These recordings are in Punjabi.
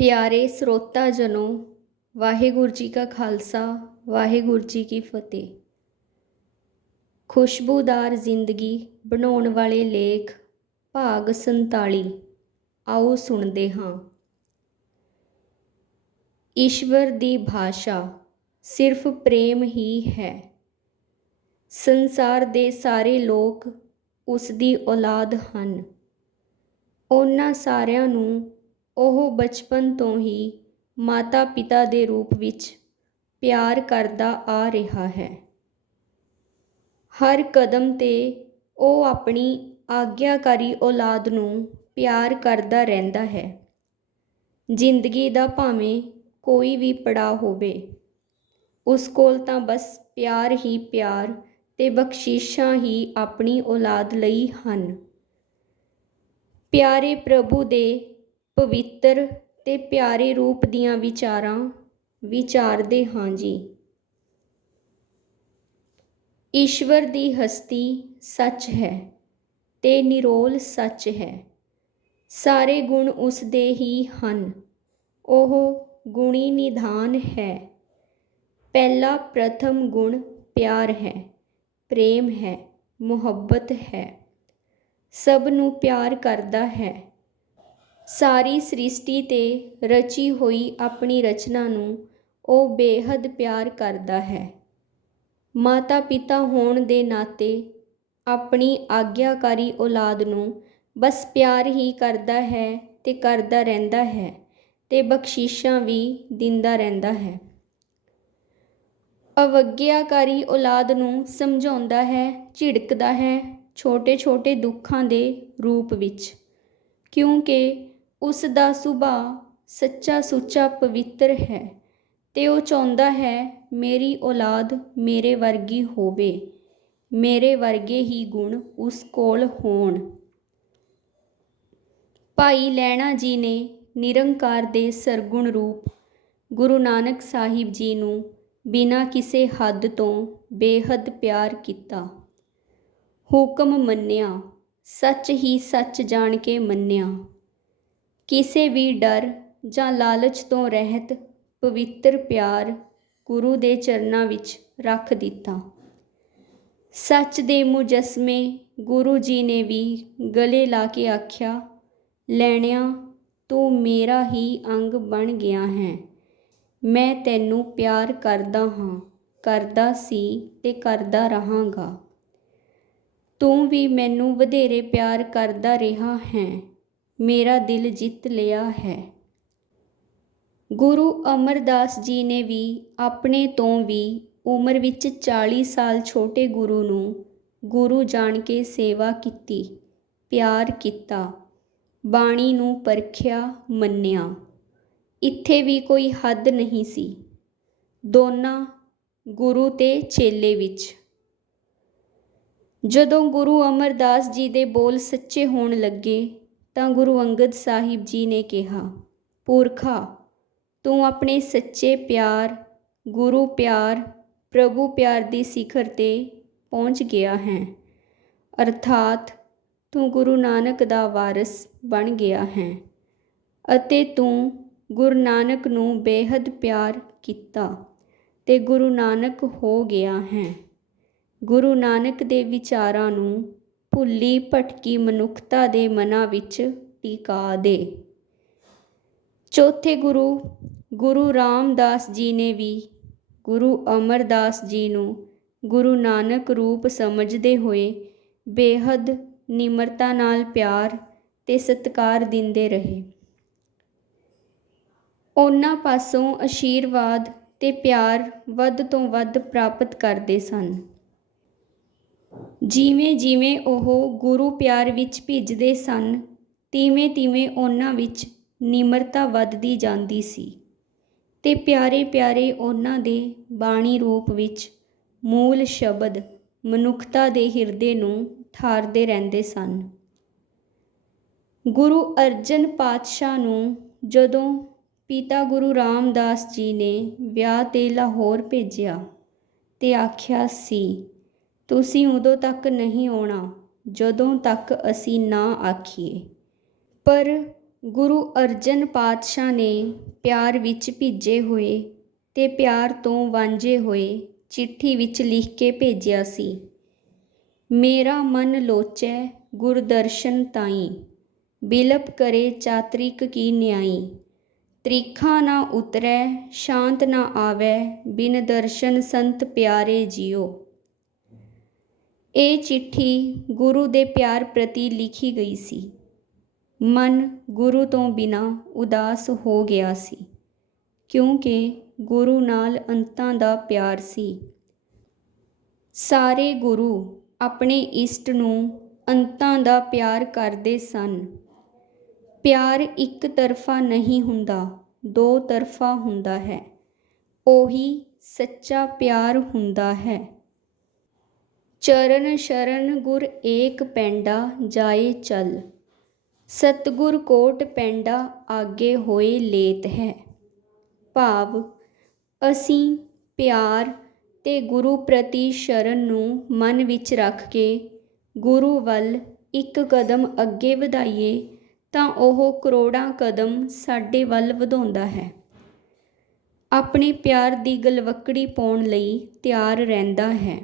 ਪਿਆਰੇ ਸਰੋਤਾ ਜਨੋ, ਵਾਹਿਗੁਰੂ ਜੀ ਕਾ ਖਾਲਸਾ, ਵਾਹਿਗੁਰੂ ਜੀ ਕੀ ਫਤਿਹ। ਖੁਸ਼ਬੂਦਾਰ ਜ਼ਿੰਦਗੀ ਬਣਾਉਣ ਵਾਲੇ ਲੇਖ, ਭਾਗ 47 ਆਓ ਸੁਣਦੇ ਹਾਂ। ਈਸ਼ਵਰ ਦੀ ਭਾਸ਼ਾ ਸਿਰਫ ਪ੍ਰੇਮ ਹੀ ਹੈ। ਸੰਸਾਰ ਦੇ ਸਾਰੇ ਲੋਕ ਉਸ ਦੀ ਔਲਾਦ ਹਨ। ਉਹਨਾਂ ਸਾਰਿਆਂ ਨੂੰ ਉਹ ਬਚਪਨ ਤੋਂ ਹੀ ਮਾਤਾ ਪਿਤਾ ਦੇ ਰੂਪ ਵਿੱਚ ਪਿਆਰ ਕਰਦਾ ਆ ਰਿਹਾ ਹੈ। ਹਰ ਕਦਮ ਤੇ ਉਹ ਆਪਣੀ ਆਗਿਆਕਾਰੀ ਔਲਾਦ ਨੂੰ ਪਿਆਰ ਕਰਦਾ ਰਹਿੰਦਾ ਹੈ। ਜ਼ਿੰਦਗੀ ਦਾ ਭਾਵੇਂ ਕੋਈ ਵੀ ਪੜਾਅ ਹੋਵੇ, ਉਸ ਕੋਲ ਤਾਂ ਬਸ ਪਿਆਰ ਹੀ ਪਿਆਰ ਤੇ ਬਖਸ਼ਿਸ਼ਾਂ ਹੀ ਆਪਣੀ ਔਲਾਦ ਲਈ ਹਨ। ਪਿਆਰੇ ਪ੍ਰਭੂ ਦੇ ਪਵਿੱਤਰ ਅਤੇ ਪਿਆਰੇ ਰੂਪ ਦੀਆਂ ਵਿਚਾਰਾਂ ਵਿਚਾਰਦੇ ਹਾਂ ਜੀ। ਈਸ਼ਵਰ ਦੀ ਹਸਤੀ ਸੱਚ ਹੈ ਤੇ ਨਿਰੋਲ ਸੱਚ ਹੈ। ਸਾਰੇ ਗੁਣ ਉਸ ਦੇ ਹੀ ਹਨ। ਉਹ ਗੁਣੀ ਨਿਧਾਨ ਹੈ। ਪਹਿਲਾ ਪ੍ਰਥਮ ਗੁਣ ਪਿਆਰ ਹੈ, ਪ੍ਰੇਮ ਹੈ, ਮੁਹੱਬਤ ਹੈ। ਸਭ ਨੂੰ ਪਿਆਰ ਕਰਦਾ ਹੈ। ਸਾਰੀ ਸ੍ਰਿਸ਼ਟੀ ਤੇ ਰਚੀ ਹੋਈ ਆਪਣੀ ਰਚਨਾ ਨੂੰ ਉਹ ਬੇਹੱਦ ਪਿਆਰ ਕਰਦਾ ਹੈ। ਮਾਤਾ ਪਿਤਾ ਹੋਣ ਦੇ ਨਾਤੇ ਆਪਣੀ ਆਗਿਆਕਾਰੀ ਔਲਾਦ ਨੂੰ ਬਸ ਪਿਆਰ ਹੀ ਕਰਦਾ ਹੈ ਤੇ ਕਰਦਾ ਰਹਿੰਦਾ ਹੈ ਤੇ ਬਖਸ਼ਿਸ਼ਾਂ ਵੀ ਦਿੰਦਾ ਰਹਿੰਦਾ ਹੈ। ਅਵਗਿਆਕਾਰੀ ਔਲਾਦ ਨੂੰ ਸਮਝਾਉਂਦਾ ਹੈ, ਝਿੜਕਦਾ ਹੈ ਛੋਟੇ-ਛੋਟੇ ਦੁੱਖਾਂ ਦੇ ਰੂਪ ਵਿੱਚ, ਕਿਉਂਕਿ ਉਸ ਦਾ ਸੁਭਾਅ ਸੱਚਾ ਸੁੱਚਾ ਪਵਿੱਤਰ ਹੈ ਤੇ ਉਹ ਚਾਹੁੰਦਾ ਹੈ ਮੇਰੀ ਔਲਾਦ ਮੇਰੇ ਵਰਗੀ ਹੋਵੇ, ਮੇਰੇ ਵਰਗੇ ਹੀ ਗੁਣ ਉਸ ਕੋਲ ਹੋਣ। ਭਾਈ ਲੈਣਾ ਜੀ ਨੇ ਨਿਰੰਕਾਰ ਦੇ ਸਰਗੁਣ ਰੂਪ ਗੁਰੂ ਨਾਨਕ ਸਾਹਿਬ ਜੀ ਨੂੰ ਬਿਨਾਂ ਕਿਸੇ ਹੱਦ ਤੋਂ ਬੇਹੱਦ ਪਿਆਰ ਕੀਤਾ। ਹੁਕਮ ਮੰਨਿਆ, ਸੱਚ ਹੀ ਸੱਚ ਜਾਣ ਕੇ ਮੰਨਿਆ। ਕਿਸੇ ਵੀ ਡਰ ਜਾਂ ਲਾਲਚ ਤੋਂ ਰਹਿਤ, ਪਵਿੱਤਰ ਪਿਆਰ ਗੁਰੂ ਦੇ ਚਰਨਾਂ ਵਿੱਚ ਰੱਖ ਦਿੱਤਾ। ਸੱਚ ਦੇ ਮੁਜਸਮੇ ਗੁਰੂ ਜੀ ਨੇ ਵੀ ਗਲੇ ਲਾ ਕੇ ਆਖਿਆ, ਲੈਣਿਆ, ਤੂੰ ਮੇਰਾ ਹੀ ਅੰਗ ਬਣ ਗਿਆ ਹੈ। ਮੈਂ ਤੈਨੂੰ ਪਿਆਰ ਕਰਦਾ ਹਾਂ, ਕਰਦਾ ਸੀ ਤੇ ਕਰਦਾ ਰਹਾਂਗਾ। ਤੂੰ ਵੀ ਮੈਨੂੰ ਵਧੇਰੇ ਪਿਆਰ ਕਰਦਾ ਰਿਹਾ ਹੈ। ਮੇਰਾ ਦਿਲ ਜਿੱਤ ਲਿਆ ਹੈ। ਗੁਰੂ ਅਮਰਦਾਸ ਜੀ ਨੇ ਵੀ ਆਪਣੇ ਤੋਂ ਵੀ ਉਮਰ ਵਿੱਚ 40 ਸਾਲ ਛੋਟੇ ਗੁਰੂ ਨੂੰ ਗੁਰੂ ਜਾਣ ਕੇ ਸੇਵਾ ਕੀਤੀ, ਪਿਆਰ ਕੀਤਾ, ਬਾਣੀ ਨੂੰ ਪਰਖਿਆ, ਮੰਨਿਆ। ਇੱਥੇ ਵੀ ਕੋਈ ਹੱਦ ਨਹੀਂ ਸੀ। ਦੋਨਾਂ ਗੁਰੂ ਤੇ ਚੇਲੇ ਵਿੱਚ। ਜਦੋਂ ਗੁਰੂ ਅਮਰਦਾਸ ਜੀ ਦੇ ਬੋਲ ਸੱਚੇ ਹੋਣ ਲੱਗੇ ਤਾਂ ਗੁਰੂ ਅੰਗਦ ਸਾਹਿਬ ਜੀ ਨੇ ਕਿਹਾ, ਪੁਰਖਾ, ਤੂੰ ਆਪਣੇ ਸੱਚੇ ਪਿਆਰ, ਗੁਰੂ ਪਿਆਰ, ਪ੍ਰਭੂ ਪਿਆਰ ਦੀ ਸਿਖਰ ਤੇ ਪਹੁੰਚ ਗਿਆ ਹੈ। ਅਰਥਾਤ ਤੂੰ ਗੁਰੂ ਨਾਨਕ ਦਾ ਵਾਰਿਸ ਬਣ ਗਿਆ ਹੈ ਅਤੇ ਤੂੰ ਗੁਰੂ ਨਾਨਕ ਨੂੰ ਬੇਹੱਦ ਪਿਆਰ ਕੀਤਾ ਤੇ ਗੁਰੂ ਨਾਨਕ ਹੋ ਗਿਆ ਹੈ। ਗੁਰੂ ਨਾਨਕ ਦੇ ਵਿਚਾਰਾਂ ਨੂੰ ਭੁੱਲੀ ਭਟਕੀ ਮਨੁੱਖਤਾ ਦੇ ਮਨਾਂ ਵਿੱਚ ਟਿਕਾ ਦੇ। ਚੌਥੇ ਗੁਰੂ ਗੁਰੂ ਰਾਮਦਾਸ ਜੀ ਨੇ ਵੀ ਗੁਰੂ ਅਮਰਦਾਸ ਜੀ ਨੂੰ ਗੁਰੂ ਨਾਨਕ ਰੂਪ ਸਮਝਦੇ ਹੋਏ ਬੇਹੱਦ ਨਿਮਰਤਾ ਨਾਲ ਪਿਆਰ ਤੇ ਸਤਿਕਾਰ ਦਿੰਦੇ ਰਹੇ। ਉਹਨਾਂ ਪਾਸੋਂ ਅਸ਼ੀਰਵਾਦ ਤੇ ਪਿਆਰ ਵੱਧ ਤੋਂ ਵੱਧ ਪ੍ਰਾਪਤ ਕਰਦੇ ਸਨ। ਜਿਵੇਂ ਜਿਵੇਂ ਉਹ ਗੁਰੂ ਪਿਆਰ ਵਿੱਚ ਭਿੱਜਦੇ ਸਨ, ਤਿਵੇਂ ਤਿਵੇਂ ਉਹਨਾਂ ਵਿੱਚ ਨਿਮਰਤਾ ਵੱਧਦੀ ਜਾਂਦੀ ਸੀ। ਅਤੇ ਪਿਆਰੇ ਪਿਆਰੇ ਉਹਨਾਂ ਦੇ ਬਾਣੀ ਰੂਪ ਵਿੱਚ ਮੂਲ ਸ਼ਬਦ ਮਨੁੱਖਤਾ ਦੇ ਹਿਰਦੇ ਨੂੰ ਠਾਰਦੇ ਰਹਿੰਦੇ ਸਨ। ਗੁਰੂ ਅਰਜਨ ਪਾਤਸ਼ਾਹ ਨੂੰ ਜਦੋਂ ਪਿਤਾ ਗੁਰੂ ਰਾਮਦਾਸ ਜੀ ਨੇ ਵਿਆਹ ਤੇ ਲਾਹੌਰ ਭੇਜਿਆ ਤੇ ਆਖਿਆ, ਸੀ। ਤੁਸੀਂ ਉਦੋਂ ਤੱਕ ਨਹੀਂ ਆਉਣਾ ਜਦੋਂ ਤੱਕ ਅਸੀਂ ਨਾ ਆਖੀਏ। ਪਰ ਗੁਰੂ ਅਰਜਨ ਪਾਤਸ਼ਾਹ ਨੇ ਪਿਆਰ ਵਿੱਚ ਭਿੱਜੇ ਹੋਏ ਤੇ ਪਿਆਰ ਤੋਂ ਵਾਂਝੇ ਹੋਏ ਚਿੱਠੀ ਵਿੱਚ ਲਿਖ ਕੇ ਭੇਜਿਆ ਸੀ, ਮੇਰਾ ਮਨ ਲੋਚੈ ਗੁਰਦਰਸ਼ਨ ਤਾਈ, ਬਿਲਪ ਕਰੇ ਚਾਤ੍ਰਿਕ ਕੀ ਨਿਆਈ। ਤ੍ਰਿਖਾ ਨਾ ਉਤਰੈ, ਸ਼ਾਂਤ ਨਾ ਆਵੈ, ਬਿਨ ਦਰਸ਼ਨ ਸੰਤ ਪਿਆਰੇ ਜਿਉ ਇਹ ਚਿੱਠੀ ਗੁਰੂ ਦੇ ਪਿਆਰ ਪ੍ਰਤੀ ਲਿਖੀ ਗਈ ਸੀ। ਮਨ ਗੁਰੂ ਤੋਂ ਬਿਨਾਂ ਉਦਾਸ ਹੋ ਗਿਆ ਸੀ, ਕਿਉਂਕਿ ਗੁਰੂ ਨਾਲ ਅੰਤਾਂ ਦਾ ਪਿਆਰ ਸੀ। ਸਾਰੇ ਗੁਰੂ ਆਪਣੇ ਇਸ਼ਟ ਨੂੰ ਅੰਤਾਂ ਦਾ ਪਿਆਰ ਕਰਦੇ ਸਨ। ਪਿਆਰ ਇੱਕ ਤਰਫਾ ਨਹੀਂ ਹੁੰਦਾ, ਦੋ ਤਰਫਾ ਹੁੰਦਾ ਹੈ। ਉਹੀ ਸੱਚਾ ਪਿਆਰ ਹੁੰਦਾ ਹੈ। ਚਰਨ ਸ਼ਰਨ ਗੁਰ ਏਕ ਪੈਂਡਾ ਜਾਏ ਚੱਲ, ਸਤਗੁਰ ਕੋਟ ਪੈਂਡਾ ਆਗੇ ਹੋਏ ਲੇਤ ਹੈ। ਭਾਵ, ਅਸੀਂ ਪਿਆਰ ਤੇ ਗੁਰੂ ਪ੍ਰਤੀ ਸ਼ਰਨ ਨੂੰ ਮਨ ਵਿੱਚ ਰੱਖ ਕੇ ਗੁਰੂ ਵੱਲ ਇੱਕ ਕਦਮ ਅੱਗੇ ਵਧਾਈਏ, ਤਾਂ ਉਹ ਕਰੋੜਾਂ ਕਦਮ ਸਾਡੇ ਵੱਲ ਵਧਾਉਂਦਾ ਹੈ। ਆਪਣੇ ਪਿਆਰ ਦੀ ਗਲਵੱਕੜੀ ਪਾਉਣ ਲਈ ਤਿਆਰ ਰਹਿੰਦਾ ਹੈ।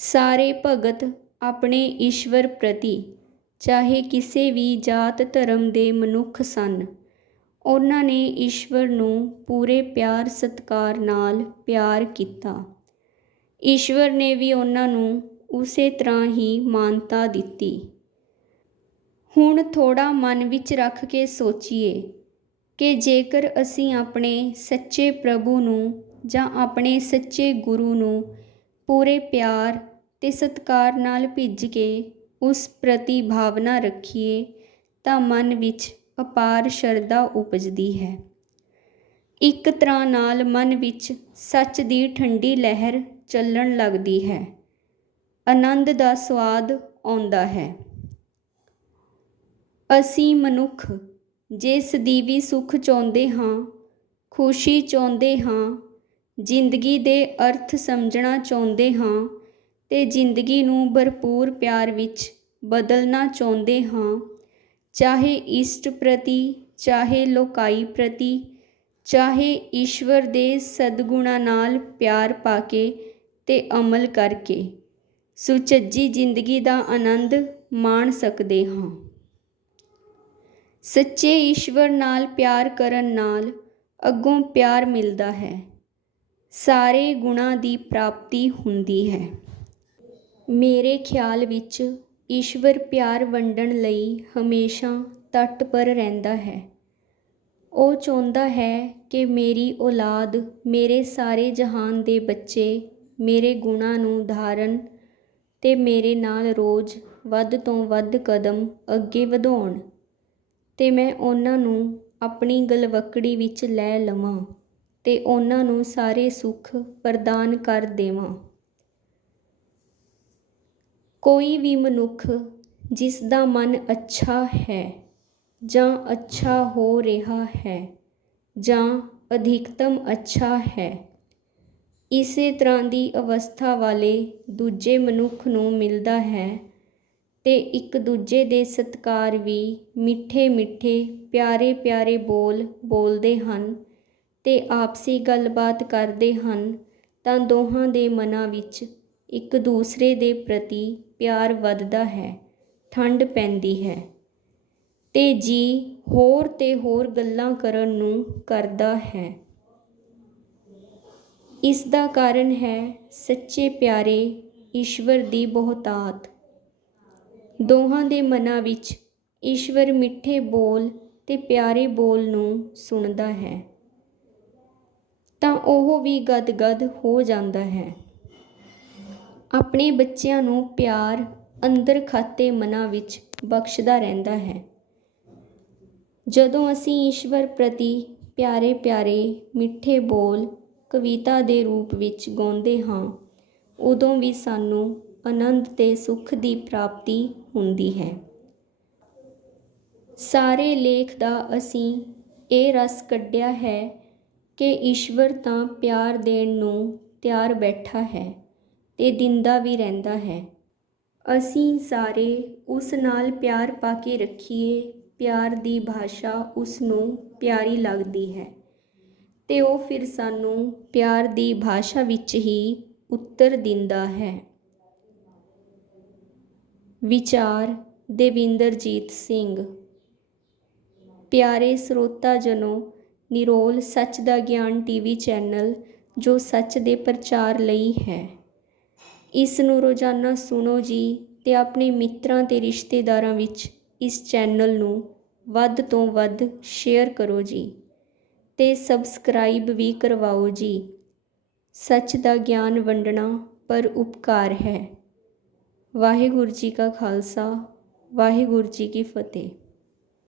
ਸਾਰੇ ਭਗਤ ਆਪਣੇ ਈਸ਼ਵਰ ਪ੍ਰਤੀ, ਚਾਹੇ ਕਿਸੇ ਵੀ ਜਾਤ ਧਰਮ ਦੇ ਮਨੁੱਖ ਸਨ, ਉਹਨਾਂ ਨੇ ਈਸ਼ਵਰ ਨੂੰ ਪੂਰੇ ਪਿਆਰ ਸਤਕਾਰ ਨਾਲ ਪਿਆਰ ਕੀਤਾ। ਈਸ਼ਵਰ ਨੇ ਵੀ ਉਹਨਾਂ ਨੂੰ ਉਸੇ ਤਰ੍ਹਾਂ ਹੀ ਮਾਨਤਾ ਦਿੱਤੀ। ਹੁਣ ਥੋੜਾ ਮਨ ਵਿੱਚ ਰੱਖ ਕੇ ਸੋਚੀਏ ਕਿ ਜੇਕਰ ਅਸੀਂ ਆਪਣੇ ਸੱਚੇ ਪ੍ਰਭੂ ਨੂੰ ਜਾਂ ਆਪਣੇ ਸੱਚੇ ਗੁਰੂ ਨੂੰ ਪੂਰੇ ਪਿਆਰ ਅਤੇ ਸਤਿਕਾਰ ਨਾਲ ਭਿੱਜ ਕੇ ਉਸ ਪ੍ਰਤੀ ਭਾਵਨਾ ਰੱਖੀਏ ਤਾਂ ਮਨ ਵਿੱਚ ਅਪਾਰ ਸ਼ਰਧਾ ਉਪਜਦੀ ਹੈ। ਇੱਕ ਤਰ੍ਹਾਂ ਨਾਲ ਮਨ ਵਿੱਚ ਸੱਚ ਦੀ ਠੰਡੀ ਲਹਿਰ ਚੱਲਣ ਲੱਗਦੀ ਹੈ। ਆਨੰਦ ਦਾ ਸਵਾਦ ਆਉਂਦਾ ਹੈ। ਅਸੀਂ ਮਨੁੱਖ ਜਿਸ ਦੀ ਵੀ ਸੁਖ ਚਾਹੁੰਦੇ ਹਾਂ, ਖੁਸ਼ੀ ਚਾਹੁੰਦੇ ਹਾਂ, ਜ਼ਿੰਦਗੀ ਦੇ ਅਰਥ ਸਮਝਣਾ ਚਾਹੁੰਦੇ ਹਾਂ ਅਤੇ ਜ਼ਿੰਦਗੀ ਨੂੰ ਭਰਪੂਰ ਪਿਆਰ ਵਿੱਚ ਬਦਲਣਾ ਚਾਹੁੰਦੇ ਹਾਂ। ਚਾਹੇ ਇਸ਼ਟ ਪ੍ਰਤੀ, ਚਾਹੇ ਲੋਕਾਈ ਪ੍ਰਤੀ, ਚਾਹੇ ਈਸ਼ਵਰ ਦੇ ਸਦਗੁਣਾਂ ਨਾਲ ਪਿਆਰ ਪਾ ਕੇ ਅਤੇ ਅਮਲ ਕਰਕੇ ਸੁਚੱਜੀ ਜ਼ਿੰਦਗੀ ਦਾ ਆਨੰਦ ਮਾਣ ਸਕਦੇ ਹਾਂ। ਸੱਚੇ ਈਸ਼ਵਰ ਨਾਲ ਪਿਆਰ ਕਰਨ ਨਾਲ ਅੱਗੋਂ ਪਿਆਰ ਮਿਲਦਾ ਹੈ। ਸਾਰੇ ਗੁਣਾਂ ਦੀ ਪ੍ਰਾਪਤੀ ਹੁੰਦੀ ਹੈ। ਮੇਰੇ ਖਿਆਲ ਵਿੱਚ ਈਸ਼ਵਰ ਪਿਆਰ ਵੰਡਣ ਲਈ ਹਮੇਸ਼ਾ ਤੱਟ ਤੱਟਪਰ ਰਹਿੰਦਾ ਹੈ। ਉਹ ਚਾਹੁੰਦਾ ਹੈ ਕਿ ਮੇਰੀ ਔਲਾਦ ਮੇਰੇ ਸਾਰੇ ਜਹਾਨ ਦੇ ਬੱਚੇ ਮੇਰੇ ਗੁਣਾਂ ਨੂੰ ਧਾਰਨ ਤੇ ਮੇਰੇ ਨਾਲ ਰੋਜ਼ ਵੱਧ ਤੋਂ ਵੱਧ ਕਦਮ ਅੱਗੇ ਵਧਾਉਣ ਤੇ ਮੈਂ ਉਹਨਾਂ ਨੂੰ ਆਪਣੀ ਗਲਵੱਕੜੀ ਵਿੱਚ ਲੈ ਲਵਾਂ ਤੇ ਉਹਨਾਂ ਨੂੰ ਸਾਰੇ ਸੁੱਖ ਪ੍ਰਦਾਨ ਕਰ ਦੇਵਾਂ। ਕੋਈ ਵੀ ਮਨੁੱਖ ਜਿਸ ਦਾ ਮਨ ਅੱਛਾ ਹੈ ਜਾਂ ਅੱਛਾ ਹੋ ਰਿਹਾ ਹੈ ਜਾਂ ਅਧਿਕਤਮ ਅੱਛਾ ਹੈ, ਇਸੇ ਤਰ੍ਹਾਂ ਦੀ ਅਵਸਥਾ ਵਾਲੇ ਦੂਜੇ ਮਨੁੱਖ ਨੂੰ ਮਿਲਦਾ ਹੈ ਅਤੇ ਇੱਕ ਦੂਜੇ ਦੇ ਸਤਿਕਾਰ ਵੀ ਮਿੱਠੇ ਮਿੱਠੇ ਪਿਆਰੇ ਪਿਆਰੇ ਬੋਲ ਬੋਲਦੇ ਹਨ ਅਤੇ ਆਪਸੀ ਗੱਲਬਾਤ ਕਰਦੇ ਹਨ ਤਾਂ ਦੋਹਾਂ ਦੇ ਮਨਾਂ ਵਿੱਚ ਇੱਕ ਦੂਸਰੇ ਦੇ ਪ੍ਰਤੀ ਪਿਆਰ ਵੱਧਦਾ ਹੈ ਠੰਡ ਪੈਂਦੀ ਹੈ। ਤੇ ਜੀ ਹੋਰ ਤੇ ਹੋਰ ਗੱਲਾਂ ਕਰਨ ਨੂੰ ਕਰਦਾ ਹੈ। ਇਸ ਦਾ ਕਾਰਨ ਹੈ ਸੱਚੇ ਪਿਆਰੇ ਈਸ਼ਵਰ ਦੀ ਬਹੁਤਾਤ। ਦੋਹਾਂ ਦੇ ਮਨਾਂ ਵਿੱਚ ਈਸ਼ਵਰ ਮਿੱਠੇ ਬੋਲ ਤੇ ਪਿਆਰੇ ਬੋਲ ਨੂੰ ਸੁਣਦਾ ਹੈ। ਤਾਂ ਉਹ ਵੀ ਗਦਗਦ ਹੋ ਜਾਂਦਾ ਹੈ। ਆਪਣੇ ਬੱਚਿਆਂ ਨੂੰ ਪਿਆਰ ਅੰਦਰ ਖਾਤੇ ਮਨਾਂ ਵਿੱਚ ਬਖਸ਼ਦਾ ਰਹਿੰਦਾ ਹੈ। ਜਦੋਂ ਅਸੀਂ ਈਸ਼ਵਰ ਪ੍ਰਤੀ ਪਿਆਰੇ ਪਿਆਰੇ ਮਿੱਠੇ ਬੋਲ ਕਵਿਤਾ ਦੇ ਰੂਪ ਵਿੱਚ ਗਾਉਂਦੇ ਹਾਂ, ਉਦੋਂ ਵੀ ਸਾਨੂੰ ਆਨੰਦ ਤੇ ਸੁੱਖ ਦੀ ਪ੍ਰਾਪਤੀ ਹੁੰਦੀ ਹੈ। ਸਾਰੇ ਲੇਖ ਦਾ ਅਸੀਂ ਇਹ ਰਸ ਕੱਢਿਆ ਹੈ ਕਿ ਈਸ਼ਵਰ ਤਾਂ ਪਿਆਰ ਦੇਣ ਨੂੰ ਤਿਆਰ ਬੈਠਾ ਹੈ। ਤੇ ਦਿੰਦਾ ਵੀ ਰਹਿੰਦਾ ਹੈ। ਅਸੀਂ ਸਾਰੇ ਉਸ ਨਾਲ ਪਿਆਰ ਪਾ ਕੇ ਰੱਖੀਏ। ਪਿਆਰ ਦੀ ਭਾਸ਼ਾ ਉਸ ਨੂੰ ਪਿਆਰੀ ਲੱਗਦੀ ਹੈ। ਤੇ ਉਹ ਫਿਰ ਸਾਨੂੰ ਪਿਆਰ ਦੀ ਭਾਸ਼ਾ ਵਿੱਚ ਹੀ ਉੱਤਰ ਦਿੰਦਾ ਹੈ। ਵਿਚਾਰ ਦੇਵਿੰਦਰਜੀਤ ਸਿੰਘ। ਪਿਆਰੇ ਸਰੋਤਾ ਜਨੋ, ਨਿਰੋਲ ਸੱਚ ਦਾ ਗਿਆਨ ਟੀਵੀ ਚੈਨਲ ਜੋ ਸੱਚ ਦੇ ਪ੍ਰਚਾਰ ਲਈ ਹੈ। ਇਸ ਨੂੰ ਰੋਜ਼ਾਨਾ ਸੁਣੋ ਜੀ ਅਤੇ ਆਪਣੇ ਮਿੱਤਰਾਂ ਅਤੇ ਰਿਸ਼ਤੇਦਾਰਾਂ ਵਿੱਚ ਇਸ ਚੈਨਲ ਨੂੰ ਵੱਧ ਤੋਂ ਵੱਧ ਸ਼ੇਅਰ ਕਰੋ ਜੀ ਅਤੇ ਸਬਸਕ੍ਰਾਈਬ ਵੀ ਕਰਵਾਓ ਜੀ। ਸੱਚ ਦਾ ਗਿਆਨ ਵੰਡਣਾ ਪਰ ਉਪਕਾਰ ਹੈ। ਵਾਹਿਗੁਰੂ ਜੀ ਕਾ ਖਾਲਸਾ, ਵਾਹਿਗੁਰੂ ਜੀ ਕੀ ਫਤਿਹ।